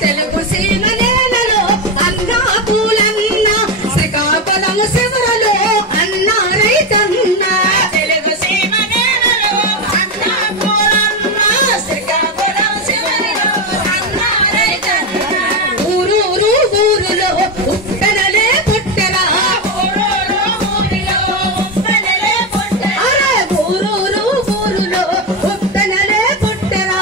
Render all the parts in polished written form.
తెలుగు సీమ నేలలో అన్నా పూలన్న శ్రీకాకుళం శివరలో అన్నా రైతన్న తెలుగు సీమ నేలలో అన్నా పూలన్న శ్రీకాకుళం శివరలో అన్నా రైతన్న ఊరూరు ఊరులో ఉప్పెనలే పుట్టెరా ఊరూరు ఊరిలో ఉప్పెనలే పుట్టెరా ఊరూరు ఊరులో ఉప్పెనలే పుట్టెరా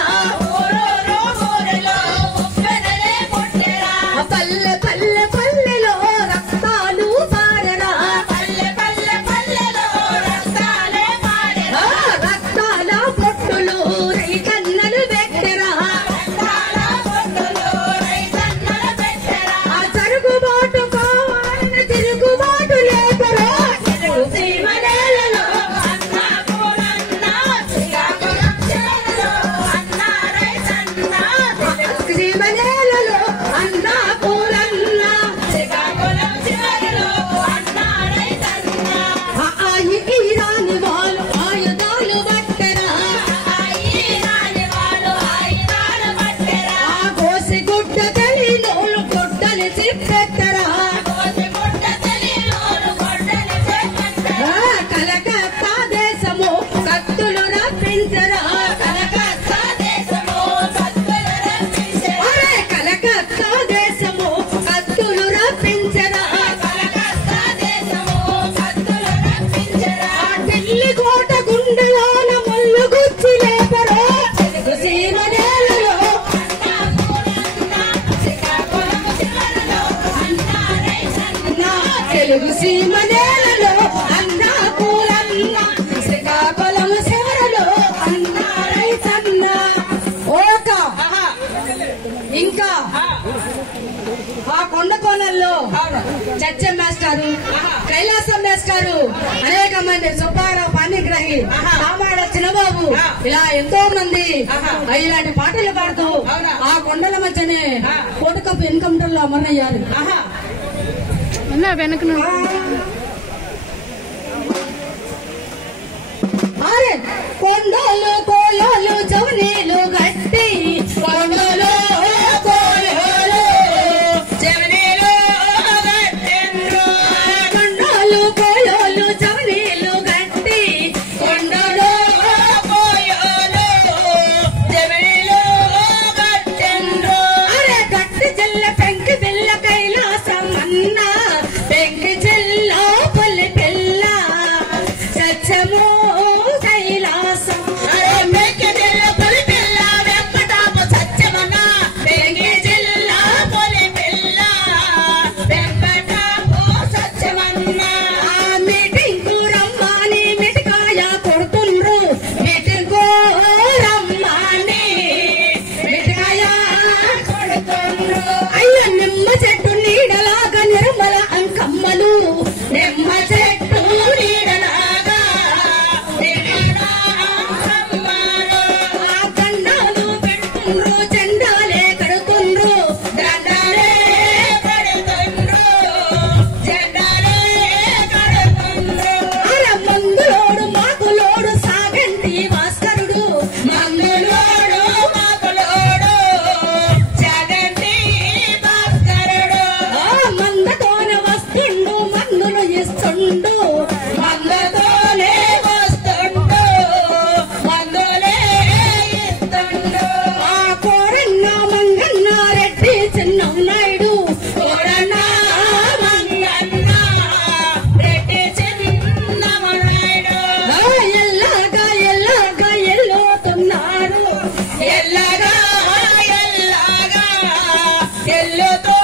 ఊరూరు ఊరిలో ఉప్పెనలే పుట్టెరా పల్లె పల్లె పల్లెలో రక్తాలు పారెరా పల్లె పల్లె పల్లెలో రక్తాలే పారెరా రక్తాల పొట్టులు రైతన్నలు పెట్టెరా రక్తాల పొట్టులు రైతన్నలు పెట్టెరా జరుగుబాటు కావాలని తిరుగుబాటు లేపరా తెలుగు సీమ నేలలో అన్నా పూలన్న శ్రీకాకుళం శివరలో అన్నా రైతన్న తెలుగు సీమ నేలలో అన్నా పూలన్న శ్రీకాకుళం శివరలో అన్నా రైతన్న ఈ రాని వాళ్ళు ఆయుధాలు పట్టెరా ఈ రాని వాళ్ళు ఆయుధాలు పట్టెరా కోసి గుడ్డ తెలియనోళ్ళు గొడ్డలి చిప్పెట్టరా కోసి గుడ్డ తెలియనోళ్ళు గొడ్డలి చిప్పెట్టరా కలకత్తా దేశము కత్తులు రప్పించరా కలకత్తా దేశము కత్తులు రప్పించరా కలకత్తా దేశము కత్తులు రప్పించరా కలకత్తా దేశము కత్తులు రప్పించరా ఢిల్లీ కోట గుండెలోన ముళ్ళు గుచ్చి లేపరా తెలుగు సీమ నేలలో అన్నా పూలన్న శ్రీకాకుళం శివరలో అన్నా రైతన్న తెలుగు సీమ నేలలో అన్నా పూలన్న శ్రీకాకుళం శివరలో అన్నా రైతన్న ఓక ఇంకా ఆ కొండ కోనల్లో చచ్చ మాస్టారు కైలాసం మాస్టారు అనేక మంది సుబ్బారావు పాణిగ్రహి రామాడ చిన్నబాబు ఇలా ఎంతో మంది ఇలాంటి పాటలు పాడుతూ ఆ కొండల మధ్యనే కోటకప్పు ఎన్కౌంటర్ లో అమరయ్యారు వెనక అరే కొండలు కోయలు జవనీలు గట్టి కొండలు కోయలు జవనీలు గట్టెండ్రు కొండలు కోయలు జవనీలు గట్టి కొండలు కోయలు జవనీలు గట్టెండ్రు అరే గట్టి జిల్ల పెంకి బిల్ల కైలాసం అన్న పెంకి జిల్ల పల్లె పిల్ల సత్యము కైలాసం పెంకి జిల్ల పల్లె పిల్ల వెంకటాపు సత్యమన్న పెంకి జిల్ల పల్లె పిల్ల వెంకటాపు సత్యమన్న మీటింగ్ రమ్మని మిటికాయ కొడుతుండ్రు మీటింగ్ రమ్మని మిటికాయ కొడుతుండ్రు అయ్యో నిమ్మ చెట్టు నీడలాగా నిర్మల అంకమ్మలు నిమ్మ చెట్టు నీడలాగా నిర్మల అంకమ్మలు ఆ దండాలు పెడుతుండ్రు జెండాలే కడుతుండ్రు దండాలే కడుతుండ్రు జెండాలే కడుతుండ్రు అర మందులోడు మాకులోడు సాగంటి భాస్కరుడు మందులోడు మాకులోడు సాగంటి భాస్కరుడు మందతోన వస్తుండు మందులు ఇస్తుండు మందతోనే వస్తుండు మందులే ఇస్తుండు ఆ కోరన్న మంగన్న రెడ్డి చిన్ననాయుడు కోరన్న మంగన్న రెడ్డి చిన్ననాయుడు ఎల్లగా ఎల్లగా ఎల్లుతున్నారు ఎల్లగా ఎల్లగా ఎల్లుతూ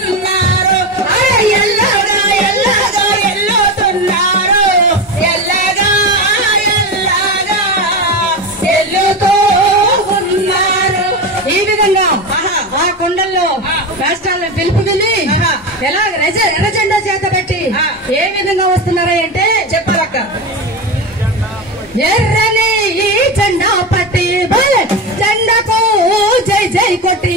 ఉన్నారు ఎల్లగా ఎల్లగా ఎల్లుతున్నారు ఎల్లగా ఎల్లగా ఎల్లుతూ ఉన్నారు ఈ విధంగా ఆ కొండల్లో రాష్ట్రాలను పిలుపు విని ఎలా ఎర్ర జెండా చేత పెట్టి ఏ విధంగా వస్తున్నారా అంటే చెప్పాలక్క ఎర్రని ఈ జెండా పట్టి జెండాకు జై జై కొట్టి